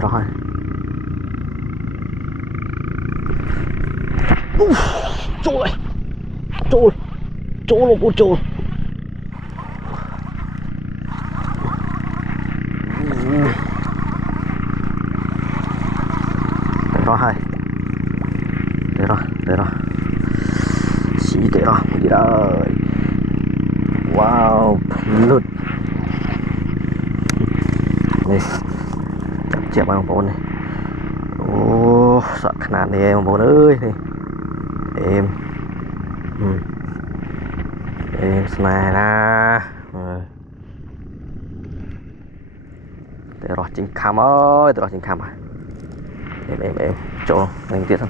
rồi trôi trôi trôi luôn con trôi để rồi xí để rồi đi rồi wow lụt này chẹp bằng bồn này ô sợ khả năng này em bồn ơi này em em này nè để rồi chính cam ơi để rồi chính cam à em chỗ anh tiếp thôi